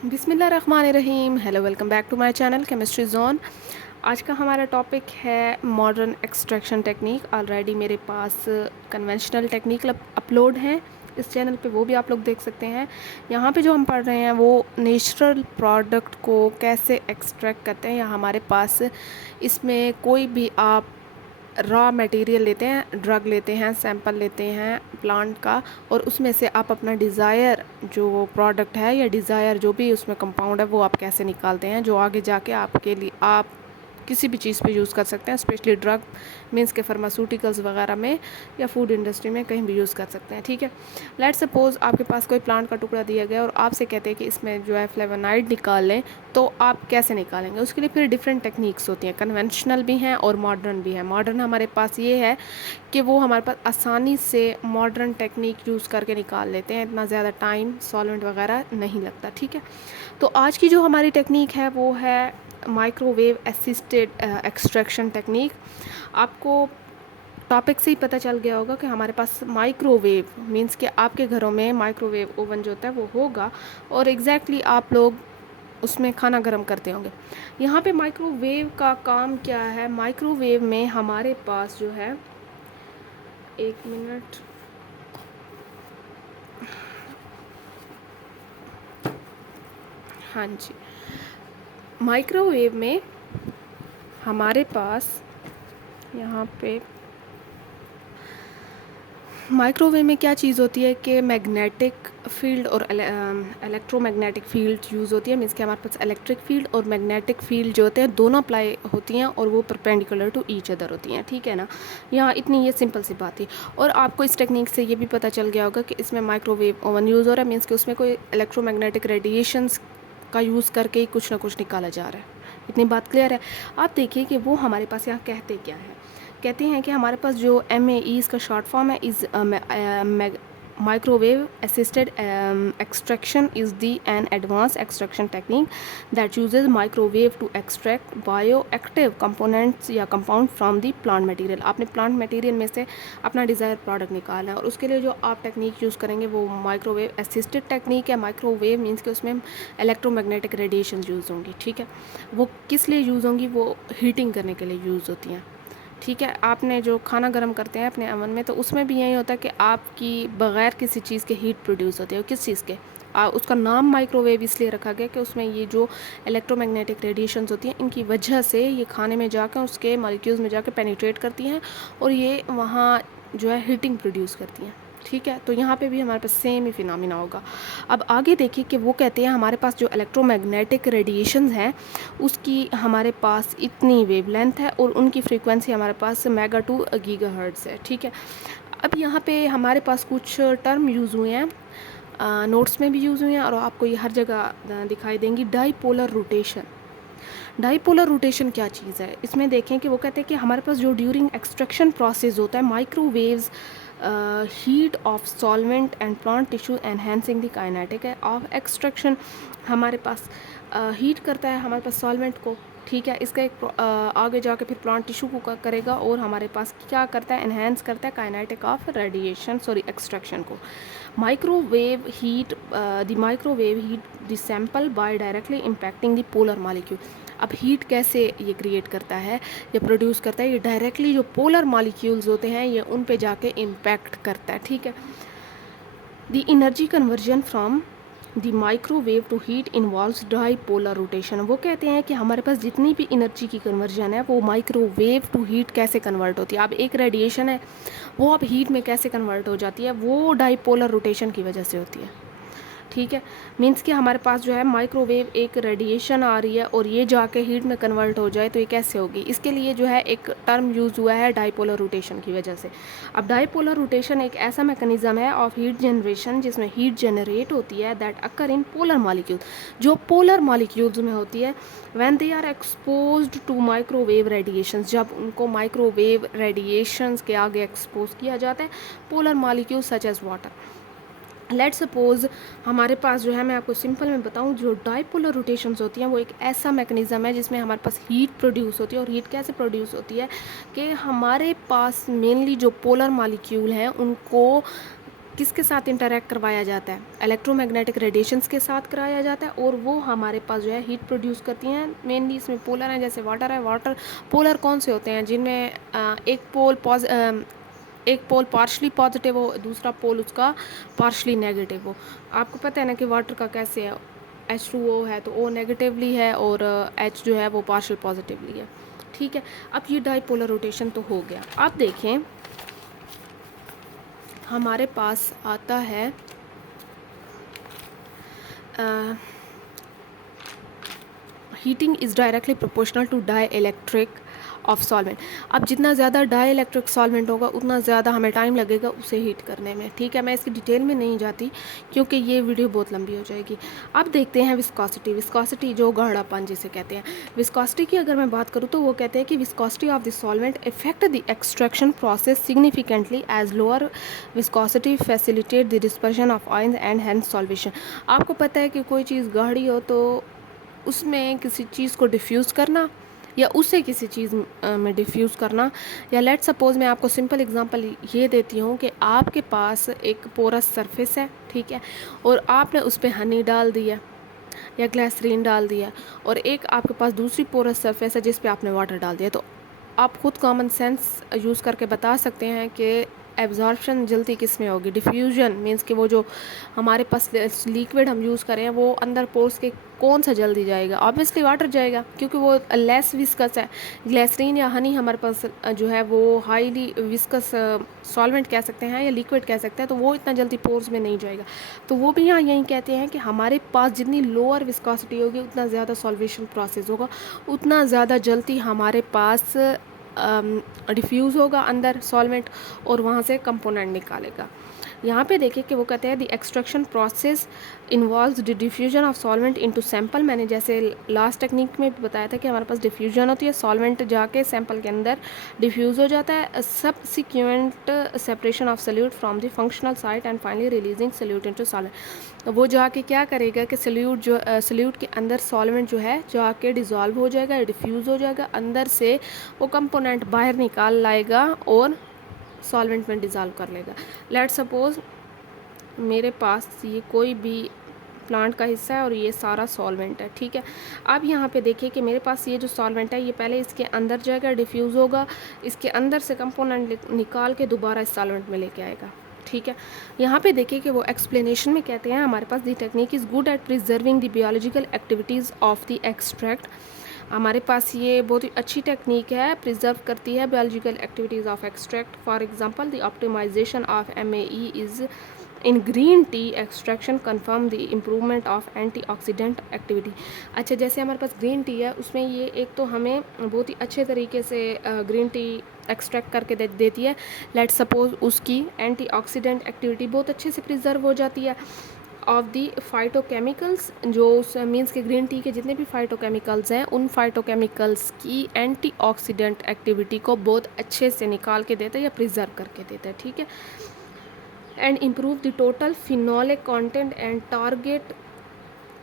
बिस्मिल्लाहिर्रहमानिर्रहीम। Hello, welcome back to my channel chemistry zone. आज का हमारा टॉपिक है मॉडर्न एक्सट्रैक्शन टेक्निक। ऑलरेडी मेरे पास कन्वेंशनल टेक्निक अपलोड हैं इस चैनल पे, वो भी आप लोग देख सकते हैं। यहाँ पे जो हम पढ़ रहे हैं वो नेचुरल प्रोडक्ट को कैसे एक्सट्रैक्ट करते हैं, या हमारे पास इसमें कोई भी आप रॉ मटेरियल लेते हैं, ड्रग लेते हैं, सैंपल लेते हैं प्लांट का, और उसमें से आप अपना डिज़ायर जो प्रोडक्ट है या डिज़ायर जो भी उसमें कंपाउंड है वो आप कैसे निकालते हैं, जो आगे जाके आपके लिए आप किसी भी चीज़ पे यूज़ कर सकते हैं। स्पेशली ड्रग मीन्स के फार्मास्यूटिकल्स वगैरह में या फूड इंडस्ट्री में कहीं भी यूज़ कर सकते हैं। ठीक है, लेट सपोज आपके पास कोई प्लांट का टुकड़ा दिया गया और आपसे कहते हैं कि इसमें जो है फ्लेवोनाइड निकाल लें, तो आप कैसे निकालेंगे? उसके लिए फिर डिफरेंट टेक्निक्स होती हैं, कन्वेंशनल भी हैं और मॉडर्न भी है। मॉडर्न हमारे पास ये है कि वो हमारे पास आसानी से मॉडर्न टेक्निक यूज़ करके निकाल लेते हैं, इतना ज़्यादा टाइम सॉल्वेंट वगैरह नहीं लगता। ठीक है, तो आज की जो हमारी टेक्निक है वो है माइक्रोवेव असिस्टेड एक्सट्रैक्शन टेक्निक। आपको टॉपिक से ही पता चल गया होगा कि हमारे पास माइक्रोवेव मींस कि आपके घरों में माइक्रोवेव ओवन जो होता है वो होगा, और एग्जैक्टली आप लोग उसमें खाना गर्म करते होंगे। यहाँ पे माइक्रोवेव का काम क्या है? माइक्रोवेव में हमारे पास जो है, एक मिनट, हाँ जी, माइक्रोवेव में हमारे पास यहाँ पे माइक्रोवेव में क्या चीज़ होती है कि मैग्नेटिक फील्ड और इलेक्ट्रोमैग्नेटिक फील्ड यूज़ होती है। मीन्स कि हमारे पास इलेक्ट्रिक फील्ड और मैग्नेटिक फील्ड जो होते हैं दोनों अप्लाई होती हैं और वो परपेंडिकुलर टू ईच अदर होती हैं। ठीक है ना, यहाँ इतनी ये सिंपल सी बात थी। और आपको इस टेक्निक से ये भी पता चल गया होगा कि इसमें माइक्रोवेव ओवन यूज़ हो रहा है, मीन्स कि उसमें कोई इलेक्ट्रोमैग्नेटिक रेडिएशंस का यूज़ करके ही कुछ ना कुछ निकाला जा रहा है। इतनी बात क्लियर है। आप देखिए कि वो हमारे पास यहाँ कहते क्या है। कहते हैं कि हमारे पास जो MAE इसका शॉर्ट फॉर्म है, is microwave assisted extraction is the an advance extraction technique that uses microwave to extract bioactive components या compound from the plant material. आपने प्लांट मटेरियल में से अपना डिज़ायर प्रोडक्ट निकालना है, और उसके लिए जो आप टेक्निक यूज़ करेंगे वो माइक्रोवेव असिस्टेड टेक्निक है। माइक्रोवेव मीन्स कि उसमें इलेक्ट्रोमैग्नेटिक रेडिएशन यूज़ होंगी। ठीक है, वो किस लिए यूज़ होंगी? वो हीटिंग करने के लिए यूज़ होती हैं। ठीक है, आपने जो खाना गर्म करते हैं अपने ओवन में, तो उसमें भी यही होता है कि आपकी बग़ैर किसी चीज़ के हीट प्रोड्यूस होती है। किस चीज़ के? उसका नाम माइक्रोवेव इसलिए रखा गया कि उसमें ये जो इलेक्ट्रोमैग्नेटिक रेडिएशंस होती हैं, इनकी वजह से ये खाने में जाकर उसके मॉलिक्यूल्स में जाकर पेनिट्रेट करती हैं और ये वहाँ जो है हीटिंग प्रोड्यूस करती हैं। ठीक है, तो यहाँ पे भी हमारे पास सेम ही फिनोमिना होगा। अब आगे देखिए कि वो कहते हैं हमारे पास जो इलेक्ट्रोमैग्नेटिक रेडिएशंस हैं उसकी हमारे पास इतनी वेवलेंथ है और उनकी फ्रीक्वेंसी हमारे पास मेगा टू गीगाहर्ट्ज़ है। ठीक है, अब यहाँ पे हमारे पास कुछ टर्म यूज़ हुए हैं, नोट्स में भी यूज़ हुए हैं और आपको ये हर जगह दिखाई देंगी। Dipolar rotation. डाईपोलर रोटेशन क्या चीज़ है? इसमें देखें कि वो कहते हैं कि हमारे पास जो ड्यूरिंग एक्सट्रैक्शन प्रोसेस होता है, microwaves heat of solvent and plant tissue enhancing the kinetic है ऑफ एक्सट्रैक्शन। हमारे पास हीट करता है हमारे पास सॉल्वेंट को। ठीक है, इसका एक आगे जाके फिर प्लांट टिश्यू को करेगा, और हमारे पास क्या करता है? एनहेंस करता है kinetic of radiation, sorry extraction को। Microwave heat the microwave heat the sample by directly impacting the polar molecule. अब हीट कैसे ये क्रिएट करता है या प्रोड्यूस करता है? ये डायरेक्टली जो पोलर मॉलिक्यूल्स होते हैं ये उन पे जाके इम्पैक्ट करता है। ठीक है, the energy conversion from the microwave to heat involves dipolar rotation. वो कहते हैं कि हमारे पास जितनी भी एनर्जी की कन्वर्जन है वो माइक्रोवेव टू हीट कैसे कन्वर्ट होती है। अब एक रेडिएशन है, वो अब हीट में कैसे कन्वर्ट हो जाती है? वो डाईपोलर रोटेशन की वजह से होती है। ठीक है, मीन्स कि हमारे पास जो है माइक्रोवेव एक रेडिएशन आ रही है और ये जाके हीट में कन्वर्ट हो जाए, तो ये कैसे होगी? इसके लिए जो है एक टर्म यूज़ हुआ है डाईपोलर रोटेशन की वजह से। अब डाईपोलर रोटेशन एक ऐसा मैकेनिज्म है ऑफ हीट जनरेशन जिसमें हीट जनरेट होती है that occur in polar molecule, जो पोलर मॉलिक्यूल्स में होती है। When they are exposed to microwave radiation, जब उनको माइक्रोवेव रेडिएशंस के आगे एक्सपोज किया जाता है, polar molecule such as water. Let suppose हमारे पास जो है, मैं आपको सिंपल में बताऊं, जो डाईपोलर रोटेशंस होती हैं वो एक ऐसा मैकेनिज़्म है जिसमें हमारे पास हीट प्रोड्यूस होती है। और हीट कैसे प्रोड्यूस होती है कि हमारे पास मेनली जो पोलर मॉलिक्यूल हैं उनको किसके साथ इंटरेक्ट करवाया जाता है, इलेक्ट्रोमैग्नेटिक रेडिएशंस के साथ कराया जाता है, और वो हमारे पास जो है हीट प्रोड्यूस करती हैं। मेनली इसमें पोलर हैं, जैसे वाटर है। वाटर पोलर कौन से होते हैं, जिनमें एक पोल पार्शली पॉजिटिव हो, दूसरा पोल उसका पार्शली नेगेटिव हो। आपको पता है ना कि वाटर का कैसे है, H2O है तो O नेगेटिवली है और H जो है वो पार्शल पॉजिटिवली है। ठीक है, अब ये डाईपोलर रोटेशन तो हो गया। अब देखें हमारे पास आता है heating is directly proportional to dielectric of solvent. अब जितना ज़्यादा डाई इलेक्ट्रिक सॉल्वेंट होगा उतना ज़्यादा हमें टाइम लगेगा उसे हीट करने में। ठीक है, मैं इसकी डिटेल में नहीं जाती क्योंकि ये वीडियो बहुत लंबी हो जाएगी। अब देखते हैं विस्कोसिटी। विस्कोसिटी जो गाढ़ापन जिसे कहते हैं। विस्कोसिटी की अगर मैं बात करूँ तो वो कहते हैं कि viscosity of the solvent effect the extraction process significantly as lower viscosity facilitate the dispersion of ions and hence solvation. आपको पता है कि कोई चीज़ गाढ़ी हो तो उसमें किसी चीज़ को डिफ्यूज़ करना या उसे किसी चीज़ में डिफ्यूज़ करना, या लेट सपोज़ मैं आपको सिंपल एग्जांपल ये देती हूँ कि आपके पास एक पोरस सरफेस है, ठीक है, और आपने उस पर हनी डाल दिया या ग्लिसरीन डाल दिया, और एक आपके पास दूसरी पोरस सरफेस है जिस पे आपने वाटर डाल दिया। तो आप खुद कॉमन सेंस यूज़ करके बता सकते हैं कि एब्जॉर्प्शन जल्दी किस में होगी। डिफ्यूजन मीन्स कि वो जो हमारे पास लिक्विड हम यूज़ करें वो अंदर पोर्स के कौन सा जल्दी जाएगा, ऑब्वियसली वाटर जाएगा क्योंकि वो लेस विस्कस है। ग्लिसरीन या हनी हमारे पास जो है वो हाईली विस्कस सॉल्वेंट कह सकते हैं या लिक्विड कह सकते हैं, तो वो इतना जल्दी पोर्स में नहीं जाएगा। तो वो भी यहाँ यही कहते हैं कि हमारे पास जितनी लोअर विस्कोसिटी होगी उतना ज़्यादा सॉल्वेशन प्रोसेस होगा, उतना ज़्यादा जल्दी हमारे पास डिफ्यूज़ होगा अंदर सॉल्वेंट और वहाँ से कंपोनेंट निकालेगा। यहाँ पे देखिए कि वो कहते हैं the extraction process involves the diffusion of solvent into sample. मैंने जैसे लास्ट टेक्निक में बताया था कि हमारे पास डिफ्यूजन होती है, सॉल्वेंट जाके सैंपल के अंदर डिफ्यूज़ हो जाता है। Subsequent separation of solute from the functional site and finally releasing solute into solvent. वो जाके क्या करेगा कि सल्यूट के अंदर सॉल्वेंट जो है जाके डिज़ोल्व हो जाएगा, डिफ्यूज़ हो जाएगा, अंदर से वो कंपोनेंट बाहर निकाल लाएगा और सॉल्वेंट में डिज़ोल्व कर लेगा। लेट सपोज़ मेरे पास ये कोई भी प्लांट का हिस्सा है और ये सारा सॉल्वेंट है, ठीक है। अब यहाँ पे देखिए कि मेरे पास ये जो सॉल्वेंट है ये पहले इसके अंदर जाएगा, डिफ्यूज़ होगा, इसके अंदर से कंपोनेंट निकाल के दोबारा इस सॉल्वेंट में लेके आएगा, ठीक है। यहाँ पे देखिए कि वो एक्सप्लेनेशन में कहते हैं हमारे पास the technique is good at preserving the biological activities of the extract. हमारे पास ये बहुत ही अच्छी टेक्निक है, प्रिजर्व करती है biological activities of extract. For example the optimization of MAE is in green tea extraction confirm the improvement of antioxidant activity. अच्छा, जैसे हमारे पास ग्रीन टी है उसमें ये एक तो हमें बहुत ही अच्छे तरीके से ग्रीन टी एक्सट्रैक्ट करके देती है। लेट सपोज उसकी एंटीऑक्सीडेंट एक्टिविटी बहुत अच्छे से प्रिजर्व हो जाती है ऑफ दी फाइटोकेमिकल्स, जो मीन्स के ग्रीन टी के जितने भी फाइटोकेमिकल्स हैं उन फाइटोकेमिकल्स की एंटीऑक्सीडेंट एक्टिविटी को बहुत अच्छे से निकाल के देते हैं या प्रिजर्व करके देते हैं, ठीक है। And improve the total phenolic content and target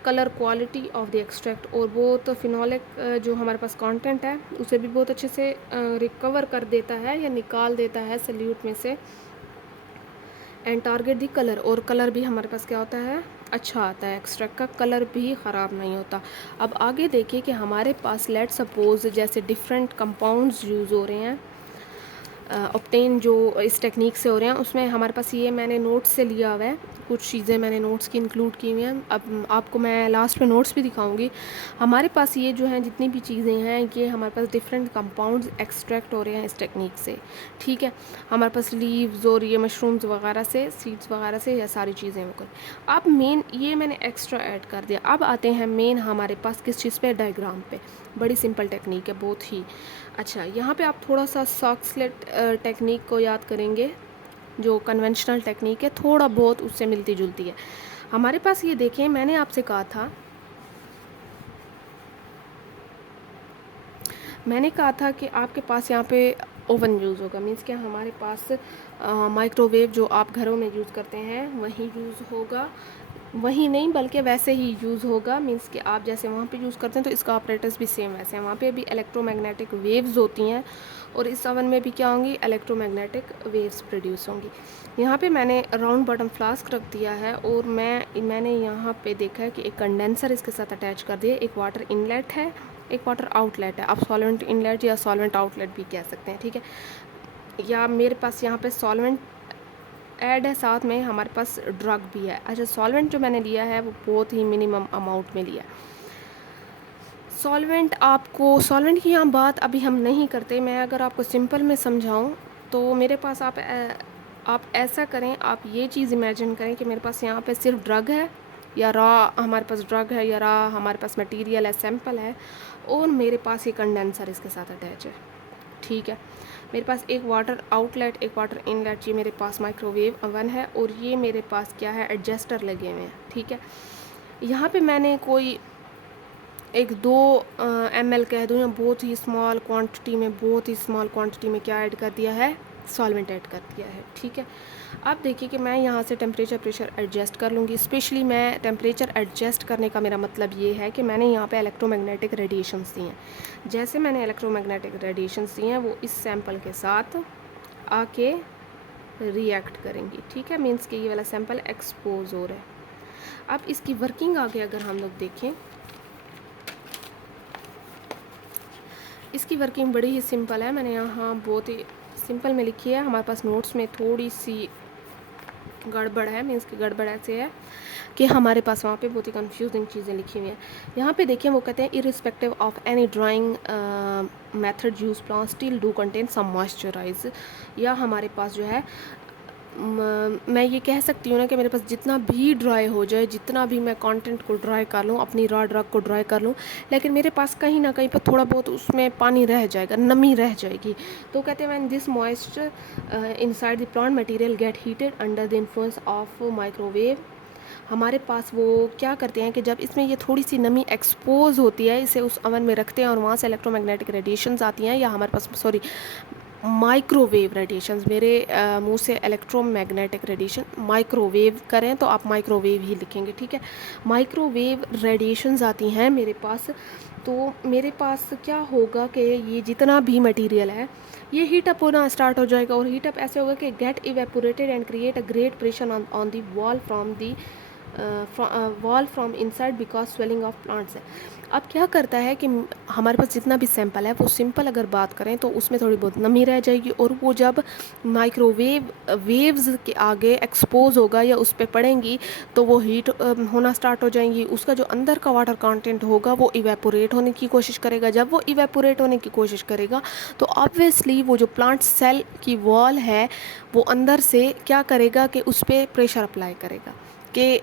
colour quality of the extract. और वो तो फिनोलिक जो हमारे पास कंटेंट है उसे भी बहुत अच्छे से रिकवर कर देता है या निकाल देता है सल्यूट में से। एंड टारगेट दी कलर, और कलर भी हमारे पास क्या होता है, अच्छा आता है, एक्सट्रैक्ट का कलर भी ख़राब नहीं होता। अब आगे देखिए कि हमारे पास लेट सपोज जैसे डिफरेंट कंपाउंड्स यूज़ हो रहे हैं, ऑब्टेन जो इस टेक्निक से हो रहे हैं, उसमें हमारे पास ये मैंने नोट्स से लिया हुआ है, कुछ चीज़ें मैंने नोट्स की इंक्लूड की हुई हैं। अब आपको मैं लास्ट में नोट्स भी दिखाऊंगी। हमारे पास ये जो हैं जितनी भी चीज़ें हैं ये हमारे पास डिफरेंट कंपाउंड्स एक्सट्रैक्ट हो रहे हैं इस टेक्निक से, ठीक है। हमारे पास लीव्स और ये मशरूम्स वगैरह से, सीड्स वगैरह से, या सारी चीज़ें बिल्कुल। अब मेन ये मैंने एक्स्ट्रा ऐड कर दिया। अब आते हैं मेन हमारे पास किस चीज़ पे, डायग्राम पे। बड़ी सिंपल टेक्निक है बहुत ही। अच्छा, यहाँ पे आप थोड़ा सा सॉक स्लिट टेक्निक को याद करेंगे, जो कन्वेंशनल टेक्निक है, थोड़ा बहुत उससे मिलती जुलती है। हमारे पास ये देखें, मैंने आपसे कहा था कि आपके पास यहाँ पे ओवन यूज़ होगा, मीन्स क्या हमारे पास माइक्रोवेव जो आप घरों में यूज़ करते हैं वही यूज़ होगा। वही नहीं बल्कि वैसे ही यूज़ होगा, मींस कि आप जैसे वहाँ पे यूज़ करते हैं तो इसका ऑपरेटर्स भी सेम वैसे हैं। वहाँ पे भी इलेक्ट्रोमैग्नेटिक वेव्स होती हैं और इस ओवन में भी क्या होंगी, इलेक्ट्रोमैग्नेटिक वेव्स प्रोड्यूस होंगी। यहाँ पे मैंने राउंड बॉटम फ्लास्क रख दिया है और मैंने यहाँ पे देखा है कि एक कंडेंसर इसके साथ अटैच कर दिया। एक वाटर इनलेट है, एक वाटर आउटलेट है। आप सॉल्वेंट इनलेट या सॉल्वेंट आउटलेट भी कह सकते हैं, ठीक है। या मेरे पास यहाँ पे सॉल्वेंट ऐड है, साथ में हमारे पास ड्रग भी है। अच्छा, सॉल्वेंट जो मैंने लिया है वो बहुत ही मिनिमम अमाउंट में लिया। सॉल्वेंट की यहाँ बात अभी हम नहीं करते। मैं अगर आपको सिंपल में समझाऊँ तो मेरे पास आप ऐसा करें, आप ये चीज़ इमेजिन करें कि मेरे पास यहाँ पे सिर्फ ड्रग है या रॉ हमारे पास ड्रग है या रॉ हमारे पास मटेरियल है, सैंपल है, और मेरे पास ये कंडेंसर इसके साथ अटैच है, ठीक है। मेरे पास एक वाटर आउटलेट, एक वाटर इनलेट, ये मेरे पास माइक्रोवेव ओवन है और ये मेरे पास क्या है, एडजस्टर लगे हुए हैं, ठीक है। यहाँ पे मैंने कोई एक 2 ml कह दूँ या बहुत ही स्मॉल क्वांटिटी में, बहुत ही स्मॉल क्वांटिटी में क्या ऐड कर दिया है, सॉल्वेंट ऐड कर दिया है, ठीक है। अब देखिए कि मैं यहाँ से टेम्परेचर प्रेशर एडजस्ट कर लूँगी। स्पेशली मैं टेम्परेचर एडजस्ट करने का मेरा मतलब ये है कि मैंने यहाँ पे इलेक्ट्रोमैग्नेटिक रेडिएशंस दी हैं। जैसे मैंने इलेक्ट्रोमैग्नेटिक रेडिएशंस दी हैं वो इस सैंपल के साथ आके रिएक्ट करेंगी, ठीक है। मीन्स कि ये वाला सैंपल एक्सपोज हो रहा है। अब इसकी वर्किंग आगे अगर हम लोग देखें, इसकी वर्किंग बड़ी ही सिंपल है। मैंने यहाँ बहुत ही सिंपल में लिखी है। हमारे पास नोट्स में थोड़ी सी गड़बड़ है, मीन्स की गड़बड़ ऐसे है कि हमारे पास वहाँ पे बहुत ही कंफ्यूजिंग चीज़ें लिखी हुई हैं। यहाँ पे देखिए वो कहते हैं irrespective of any drying method use plant still do contain some moisturise, या हमारे पास जो है मैं ये कह सकती हूँ ना कि मेरे पास जितना भी ड्राई हो जाए, जितना भी मैं कंटेंट को ड्राई कर लूँ, अपनी रॉ ड्रग को ड्राई कर लूँ, लेकिन मेरे पास कहीं ना कहीं पर थोड़ा बहुत उसमें पानी रह जाएगा, नमी रह जाएगी। तो कहते हैं when this moisture inside the plant material gate heated under the influence of microwave, हमारे पास वो क्या करते हैं कि जब इसमें ये थोड़ी सी नमी एक्सपोज होती है, इसे उस ओवन में रखते हैं और वहाँ से इलेक्ट्रोमैग्नेटिक रेडिएशंस आती हैं, या हमारे पास सॉरी माइक्रोवेव रेडिएशंस, मेरे मुंह से इलेक्ट्रोमैग्नेटिक रेडिएशन, माइक्रोवेव करें तो आप माइक्रोवेव ही लिखेंगे, ठीक है। माइक्रोवेव रेडिएशंस आती हैं मेरे पास, तो मेरे पास क्या होगा कि ये जितना भी मटेरियल है ये हीट अप होना स्टार्ट हो जाएगा, और हीट अप ऐसे होगा कि get evaporated and create a great pressure on the wall from inside because swelling of plants है। अब क्या करता है कि हमारे पास जितना भी सैंपल है वो सिंपल अगर बात करें तो उसमें थोड़ी बहुत नमी रह जाएगी, और वो जब माइक्रोवेव वेव्स के आगे एक्सपोज होगा या उस पर पड़ेंगी तो वो हीट होना स्टार्ट हो जाएंगी। उसका जो अंदर का वाटर कंटेंट होगा वो इवेपोरेट होने की कोशिश करेगा। जब वो इवेपोरेट होने की कोशिश करेगा तो ऑब्वियसली वो जो प्लांट सेल की वॉल है वो अंदर से क्या करेगा कि उस पर प्रेशर अप्लाई करेगा कि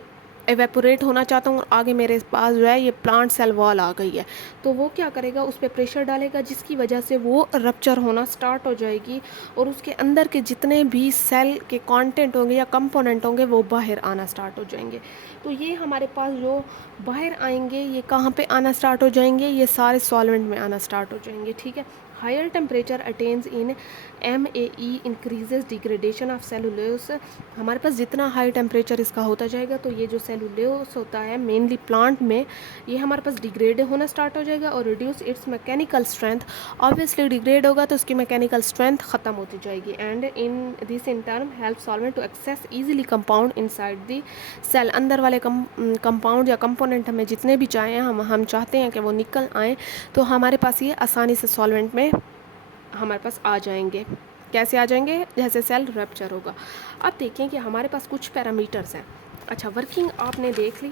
एवेपोरेट होना चाहता हूँ, आगे मेरे पास जो है ये प्लांट सेल वॉल आ गई है, तो वो क्या करेगा, उस पर प्रेशर डालेगा, जिसकी वजह से वो रप्चर होना स्टार्ट हो जाएगी और उसके अंदर के जितने भी सेल के कंटेंट होंगे या कंपोनेंट होंगे वो बाहर आना स्टार्ट हो जाएंगे। तो ये हमारे पास जो बाहर आएंगे ये कहाँ पे आना स्टार्ट हो जाएंगे, ये सारे सॉल्वेंट में आना स्टार्ट हो जाएंगे, ठीक है। Higher temperature attains in MAE increases degradation of cellulose. हमारे पास जितना हाई टेम्परेचर इसका होता जाएगा तो ये जो सेलुलोस होता है मेनली प्लांट में, ये हमारे पास डिग्रेड होना स्टार्ट हो जाएगा और reduce its mechanical strength. Obviously degrade होगा तो उसकी मैकेनिकल स्ट्रेंथ ख़त्म होती जाएगी, and in this in term help solvent to access easily compound inside the cell. अंदर वाले कंपाउंड या कंपोनेंट हमें जितने भी चाहें, हम चाहते हैं कि वो निकल आएँ, तो हमारे पास ये आसानी से सॉल्वेंट में हमारे पास आ जाएंगे। कैसे आ जाएंगे, जैसे सेल रप्चर होगा। अब देखें कि हमारे पास कुछ पैरामीटर्स हैं। अच्छा, वर्किंग आपने देख ली।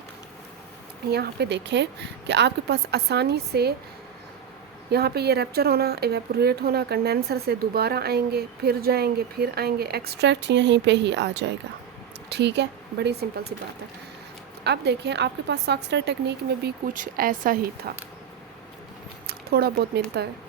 यहाँ पे देखें कि आपके पास आसानी से यहाँ पे ये रप्चर होना, इवेपोरेट होना, कंडेंसर से दोबारा आएंगे, फिर जाएंगे, फिर आएंगे, एक्सट्रैक्ट यहीं पे ही आ जाएगा, ठीक है। बड़ी सिंपल सी बात है। अब देखें आपके पास सॉक्सटर टेक्निक में भी कुछ ऐसा ही था, थोड़ा बहुत मिलता है।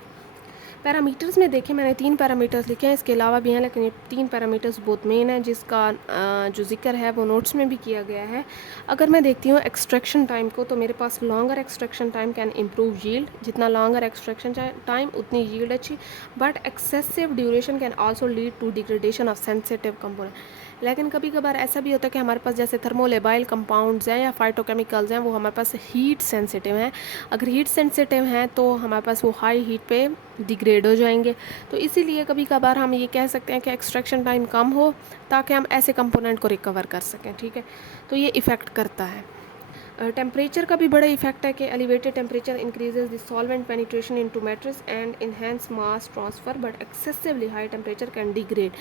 पैरामीटर्स में देखें मैंने 3 पैरामीटर्स लिखे हैं, इसके अलावा भी हैं, लेकिन ये 3 पैरामीटर्स बहुत मेन है, जिसका जो जिक्र है वो नोट्स में भी किया गया है। अगर मैं देखती हूँ एक्सट्रैक्शन टाइम को, तो मेरे पास longer extraction time can improve yield. जितना लॉन्गर एक्सट्रैक्शन टाइम उतनी यील्ड अच्छी, but excessive duration can also lead to degradation of sensitive component. लेकिन कभी कभार ऐसा भी होता है कि हमारे पास जैसे थर्मोलेबाइल कंपाउंड्स हैं या फाइटोकेमिकल्स हैं वो हमारे पास हीट सेंसिटिव हैं। अगर हीट सेंसिटिव हैं तो हमारे पास वो हाई हीट पे डिग्रेड हो जाएंगे। तो इसीलिए कभी कभार हम ये कह सकते हैं कि एक्सट्रैक्शन टाइम कम हो ताकि हम ऐसे कंपोनेंट को रिकवर कर सकें, ठीक है। तो ये इफ़ेक्ट करता है। टेम्परेचर का भी बड़ा इफेक्ट है कि elevated temperature increases the solvent penetration into matrix and enhance mass transfer, but excessively high temperature can degrade.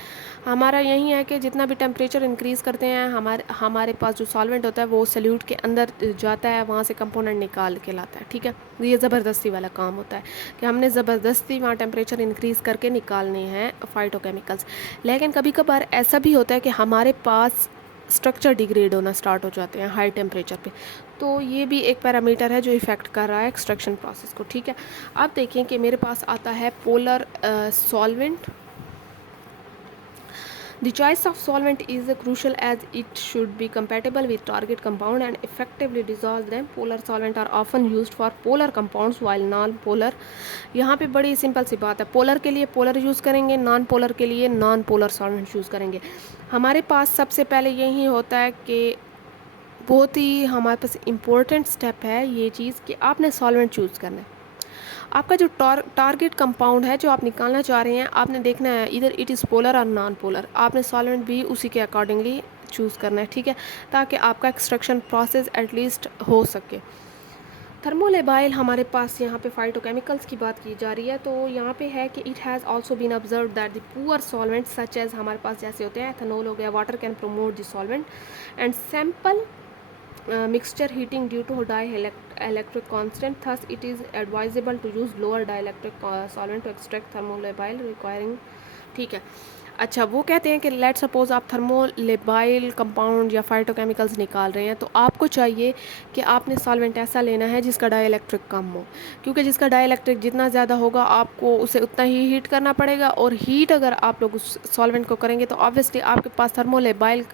हमारा यही है कि जितना भी टेम्परेचर इंक्रीज़ करते हैं हमारे पास जो सॉल्वेंट होता है वो सल्यूट के अंदर जाता है, वहाँ से कंपोनेंट निकाल के लाता है, ठीक है। ये ज़बरदस्ती वाला काम होता है कि हमने ज़बरदस्ती वहाँ टेम्परेचर इंक्रीज़ करके निकालने हैं फाइटोकेमिकल्स। लेकिन कभी कभार ऐसा भी होता है कि हमारे पास स्ट्रक्चर डिग्रेड होना स्टार्ट हो जाते हैं हाई टेम्परेचर पे। तो ये भी एक पैरामीटर है जो इफ़ेक्ट कर रहा है एक्सट्रैक्शन प्रोसेस को, ठीक है। अब देखिए कि मेरे पास आता है polar solvent. The choice of solvent is crucial as it should be compatible with target compound and effectively dissolve them. Polar solvent are often used for polar compounds while non-polar। यहाँ पे बड़ी सिंपल सी बात है, polar के लिए polar use करेंगे, non polar के लिए नॉन पोलर सॉल्वेंट यूज़ करेंगे। हमारे पास सबसे पहले यही होता है कि बहुत ही हमारे पास इम्पोर्टेंट स्टेप है ये चीज़ कि आपने सॉल्वेंट चूज़ करना है। आपका जो टारगेट कंपाउंड है जो आप निकालना चाह रहे हैं, आपने देखना है इधर इट इज़ पोलर और नॉन पोलर। आपने सॉल्वेंट भी उसी के अकॉर्डिंगली चूज़ करना है, ठीक है, ताकि आपका एक्सट्रैक्शन प्रोसेस एटलीस्ट हो सके। थर्मोलेबाइल हमारे पास यहाँ पे फाइटोकेमिकल्स की बात की जा रही है, तो यहाँ पे है कि it has also been observe that the poor solvent such as हमारे पास जैसे होते हैं एथेनॉल हो गया, water can promote the solvent and sample mixture heating due to dielectric constant. Thus it is advisable to use lower dielectric solvent to extract thermolabile requiring, ठीक है। अच्छा, वो कहते हैं कि लेट सपोज़ आप थर्मोलेबाइल कंपाउंड या फाइटोकेमिकल्स निकाल रहे हैं, तो आपको चाहिए कि आपने सॉल्वेंट ऐसा लेना है जिसका डाइलेक्ट्रिक कम हो, क्योंकि जिसका डाइलेक्ट्रिक जितना ज़्यादा होगा आपको उसे उतना ही हीट करना पड़ेगा, और हीट अगर आप लोग उस सॉल्वेंट को करेंगे तो ऑब्वियसली आपके पास थर्मोलेबाइल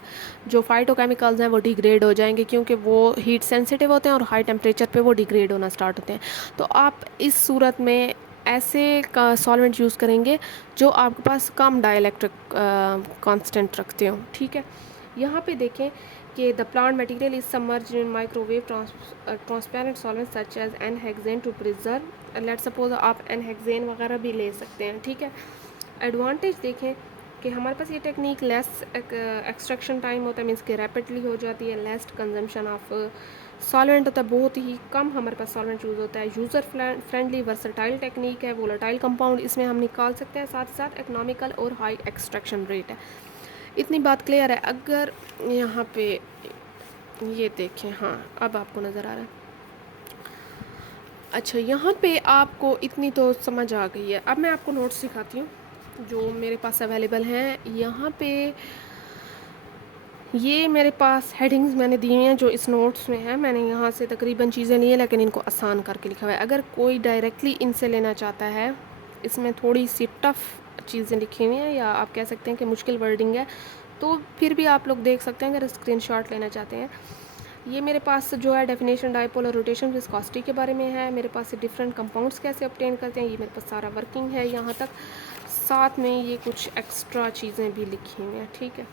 जो फाइटोकेमिकल्स हैं वो डिग्रेड हो जाएंगे, क्योंकि वो हीट सेंसिटिव होते हैं और हाई टेम्परेचर पर वो डिग्रेड होना स्टार्ट होते हैं। तो आप इस सूरत में ऐसे का सॉल्वेंट यूज़ करेंगे जो आपके पास कम डाइलेक्ट्रिक कांस्टेंट रखते हो, ठीक है। यहाँ पे देखें कि the plant material is submerged in microwave transparent solvent such as n hexane to preserve. Let suppose आप एनहेक्सेन वगैरह भी ले सकते हैं, ठीक है। एडवांटेज देखें कि हमारे पास ये टेक्निक लेस एक्सट्रैक्शन टाइम होता है, मीन्स कि रैपिडली हो जाती है, लेस कंजम्पशन ऑफ सॉल्वेंट होता है, बहुत ही कम हमारे पास सॉल्वेंट यूज़ होता है, यूज़र फ्रेंडली वर्सटाइल टेक्निक है, वोलेटाइल कंपाउंड इसमें हम निकाल सकते हैं, साथ ही साथ इकोनॉमिकल और हाई एक्सट्रैक्शन रेट है। इतनी बात क्लियर है। अगर यहाँ पे ये देखें, हाँ अब आपको नज़र आ रहा है। अच्छा, यहाँ पे आपको इतनी तो समझ आ गई है। अब मैं आपको नोट्स दिखाती हूँ जो मेरे पास अवेलेबल हैं। यहाँ पे ये मेरे पास हेडिंग्स मैंने दी हुई हैं जो इस नोट्स में है। मैंने यहाँ से तकरीबन चीज़ें ली हैं, लेकिन इनको आसान करके लिखा हुआ है। अगर कोई डायरेक्टली इनसे लेना चाहता है, इसमें थोड़ी सी टफ़ चीज़ें लिखी हुई हैं या आप कह सकते हैं कि मुश्किल वर्डिंग है, तो फिर भी आप लोग देख सकते हैं अगर स्क्रीनशॉट लेना चाहते हैं। ये मेरे पास जो है डेफिनेशन डाइपोल और रोटेशन विस्कोसिटी के बारे में है। मेरे पास डिफरेंट कंपाउंड्स कैसे ऑब्टेन करते हैं, ये मेरे पास सारा वर्किंग है यहाँ तक। साथ में ये कुछ एक्स्ट्रा चीज़ें भी लिखी हुई हैं, ठीक है,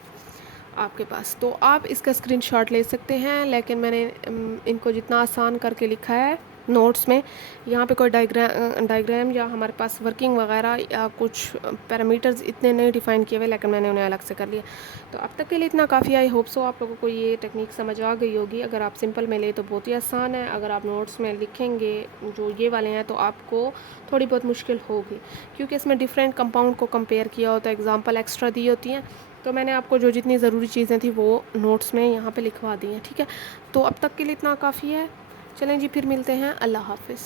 आपके पास। तो आप इसका स्क्रीनशॉट ले सकते हैं, लेकिन मैंने इनको जितना आसान करके लिखा है नोट्स में। यहाँ पे कोई डायग्राम या हमारे पास वर्किंग वगैरह या कुछ पैरामीटर्स इतने नहीं डिफ़ाइन किए हुए, लेकिन मैंने उन्हें अलग से कर लिया। तो अब तक के लिए इतना काफ़ी। आई होप सो आप लोगों को ये टेक्निक समझ आ गई होगी। अगर आप सिंपल में ले तो बहुत ही आसान है, अगर आप नोट्स में लिखेंगे जो ये वाले हैं तो आपको थोड़ी बहुत मुश्किल होगी, क्योंकि इसमें डिफरेंट कंपाउंड को कंपेयर किया होता है, एग्जाम्पल एक्स्ट्रा दी होती हैं। तो मैंने आपको जो जितनी ज़रूरी चीज़ें थी वो नोट्स में यहाँ पे लिखवा दी हैं, ठीक है। तो अब तक के लिए इतना काफ़ी है। चलें जी, फिर मिलते हैं। अल्लाह हाफ़िज़।